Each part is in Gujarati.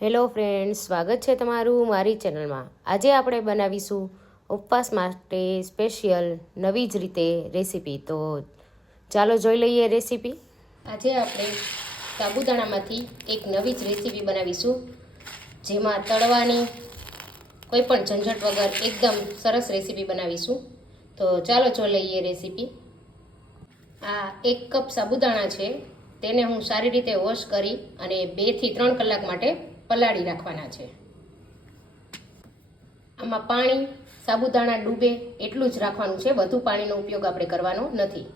હેલો ફ્રેન્ડ્સ, સ્વાગત છે તમારું મારી ચેનલમાં। આજે આપણે બનાવીશું ઉપવાસ માટે સ્પેશિયલ નવી જ રીતે રેસીપી। તો ચાલો જોઈ લઈએ રેસીપી। આજે આપણે સાબુદાણામાંથી એક નવી જ રેસીપી બનાવીશું, જેમાં તળવાની કોઈ પણ ઝંઝટ વગર એકદમ સરસ રેસીપી બનાવીશું। તો ચાલો જોઈ લઈએ રેસીપી। આ 1 કપ સાબુદાણા છે, તેને હું સારી રીતે વોશ કરી અને 2 થી 3 કલાક માટે પલાળી રાખવાના છે। આમાં પાણી સાબુદાણા ડૂબે એટલું જ રાખવાનું છે, વધુ પાણીનો ઉપયોગ આપણે કરવાનો નથી।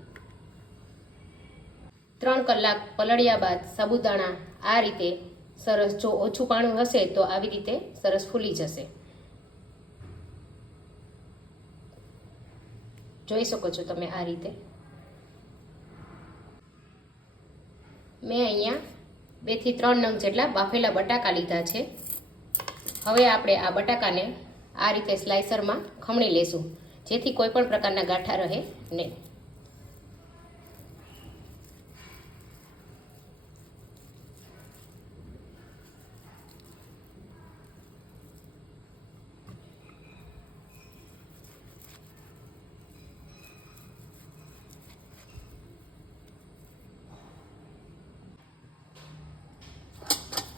3 કલાક પલળ્યા બાદ સાબુદાણા આ રીતે સરસ, જો ઓછું પાણી હશે તો આવી રીતે સરસ ફૂલી જશે। જોઈ શકો છો તમે આ રીતે। મેં અહીંયા 2 થી 3 નંગ જેટલા બાફેલા બટાકા લીધા છે। હવે આપણે આ બટાકાને આ રીતે સ્લાઇસરમાં ખમણી લેશું, જેથી કોઈ પણ પ્રકારના ગાંઠા રહે નહીં।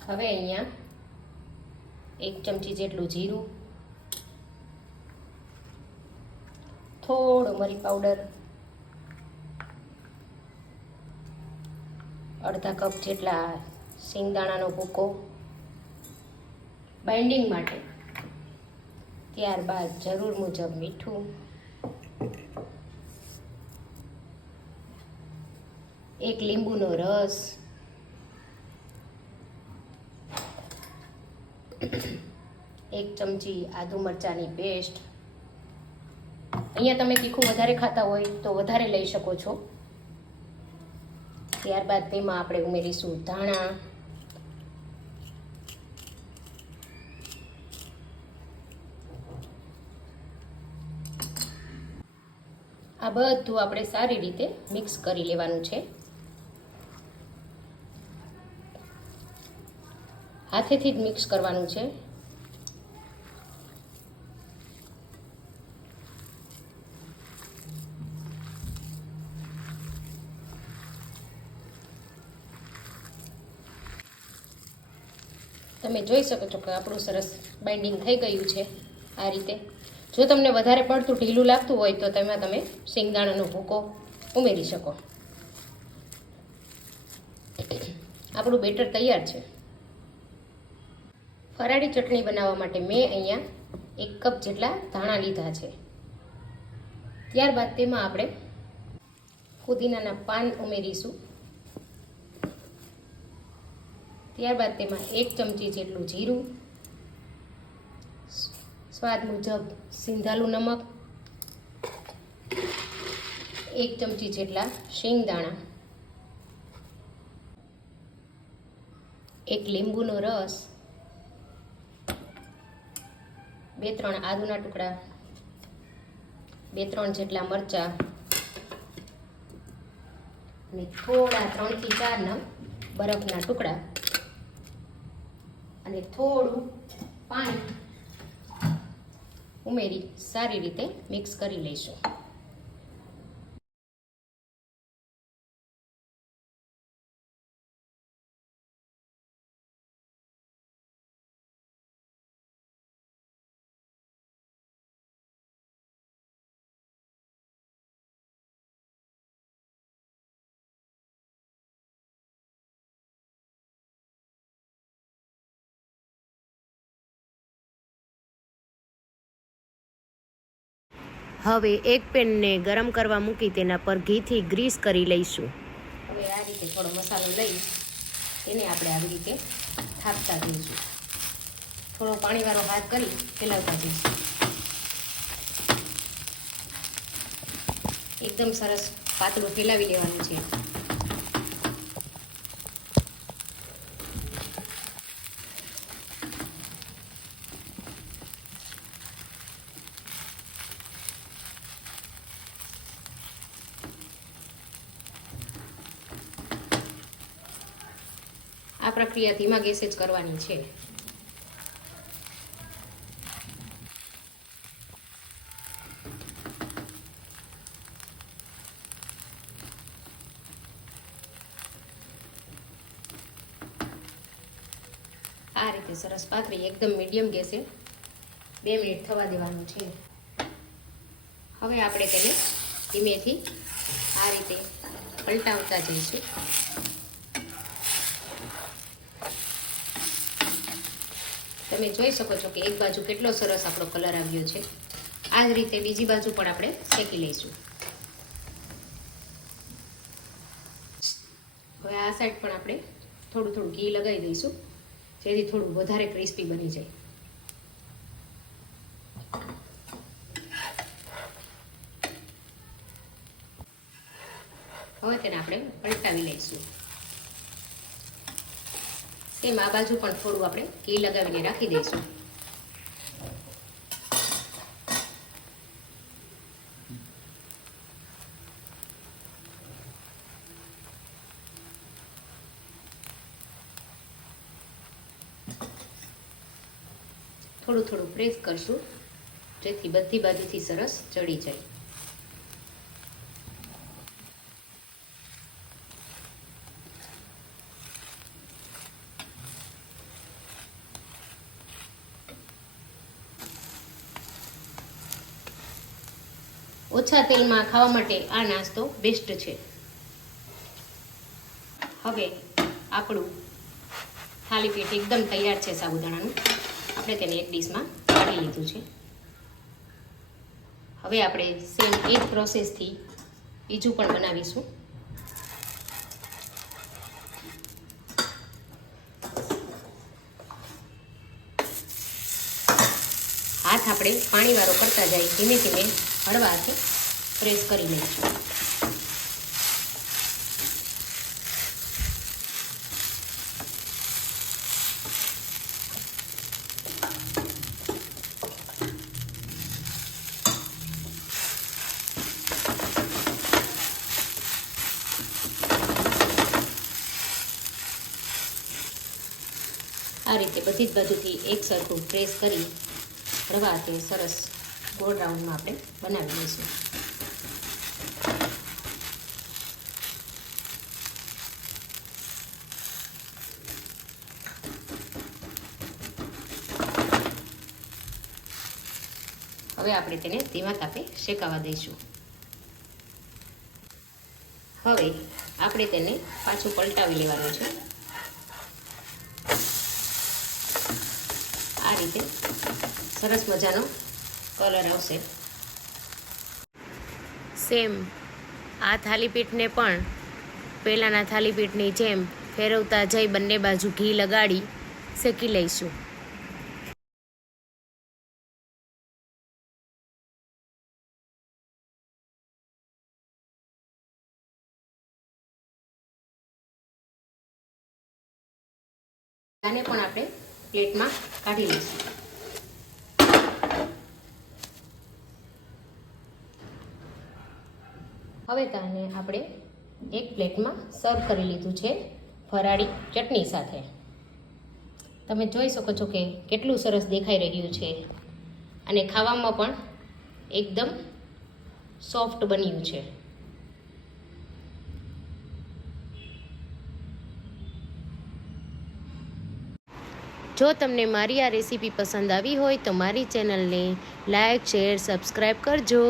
હવે અહીંયા 1 ચમચી જેટલું જીરું, થોડો મરી પાવડર, અડધા કપ જેટલા સિંગદાણાનો ભૂકો બાઇન્ડિંગ માટે, ત્યારબાદ જરૂર મુજબ મીઠું, 1 લીંબુનો રસ, 1 ચમચી આદુ મરચાંની પેસ્ટ। અહીંયા તમે તીખું વધારે ખાતા હોય તો વધારે લઈ શકો છો। ત્યારબાદ તેમાં આપણે ઉમેરીશું ધાણા, આ બધું આપણે સારી રીતે મિક્સ કરી લેવાનું છે। હાથેથી જ મિક્સ કરવાનું છે। તમે જોઈ શકો છો કે આપણું સરસ બાઇન્ડિંગ થઈ ગયું છે આ રીતે। જો તમને વધારે પડતું ઢીલું લાગતું હોય તો તેમાં તમે સિંગદાણાનો ભૂકો ઉમેરી શકો। આપણું બેટર તૈયાર છે। ફરાળી ચટણી બનાવવા માટે મેં અહીંયા 1 કપ જેટલા ધાણા લીધા છે। ત્યારબાદ તેમાં આપણે ફુદીનાના પાન ઉમેરીશું। ત્યારબાદ તેમાં 1 ચમચી જેટલું જીરું, સ્વાદ મુજબ સિંધાલું નમક, 1 ચમચી જેટલા શિંગદાણા, 1 લીંબુનો રસ, 2-3 આદુના ટુકડા, 2-3 જેટલા મરચાં અને થોડા 3 થી 4 નંગ બરફના ટુકડા અને થોડું પાણી ઉમેરી સારી રીતે મિક્સ કરી લઈશું। હવે એક પેનને ગરમ કરવા મૂકી તેના પર ઘીથી ગ્રીસ કરી લઈશું। હવે આ રીતે થોડો મસાલો લઈ તેને આપણે આવી રીતે થાપતા જઈશું। થોડો પાણીવાળો હાથ કરી ફેલાવતા જઈશું। એકદમ સરસ પાતળું ફેલાવી લેવાનું છે। આ પ્રક્રિયા ધીમા ગેસે જ કરવાની છે। આ રીતે સરસ પાતળી એકદમ મીડિયમ ગેસે 2 મિનિટ થવા દેવાનું છે. હવે આપણે તેને ધીમેથી આ રીતે પલટાવતા જઈશું. તમે જોઈ શકો છો કે એક બાજુ કેટલો સરસ આપણો કલર આવ્યો છે. આ જ રીતે બીજી બાજુ પણ આપણે શેકી લઈશું. હવે આ સાઈડ પણ આપણે થોડું થોડું ઘી લગાવી દઈશું, જેથી થોડું વધારે ક્રિસ્પી બની જાય. હવે તેને આપણે પલટાવી લઈશું. સેમ આ બાજુ પણ થોડું આપણે ઘી લગાવીને રાખી દઈશું. થોડું થોડું પ્રેસ કરશું, જેથી બધી બાજુથી સરસ ચડી જાય. ઓછા તેલમાં ખાવા માટે આ નાસ્તો બેસ્ટ છે. હવે આપણું થાલીપીઠ એકદમ તૈયાર છે સાબુદાણાનું. આપણે તેને એક ડીશમાં કાઢી લીધું છે. હવે આપણે સેમ એ જ પ્રોસેસથી બીજું પણ બનાવીશું. હાથ આપણે પાણીવાળો કરતા જાય, ધીમે ધીમે હળવા હાથે પ્રેસ કરી લઈશું. આ રીતે બધી જ બાજુથી એક સરખું પ્રેસ કરી હળવા હાથે સરસ ગોળ રાઉન્ડમાં આપણે બનાવી લઈશું. હવે આપણે તેને ધીમા તાપે શેકાવા દઈશું. હવે આપણે તેને પાછું પલટાવી લેવાનું છે. આ રીતે સરસ મજાનો કલર આવશે. સેમ આ થાલીપીઠને પણ પહેલાંના થાલીપીઠની જેમ ફેરવતા જઈ બંને બાજુ ઘી લગાડી શેકી લઈશું. આને પણ આપણે પ્લેટમાં કાઢી લઈશું. હવે તેને આપણે એક પ્લેટમાં સર્વ કરી લીધું છે ફરાળી ચટણી સાથે. તમે જોઈ શકો છો કે કેટલું સરસ દેખાઈ રહ્યું છે અને ખાવામાં પણ એકદમ સોફ્ટ બન્યું છે. જો તમને મારી આ રેસીપી પસંદ આવી હોય તો મારી ચેનલને લાઈક, શેર, સબસ્ક્રાઈબ કરજો.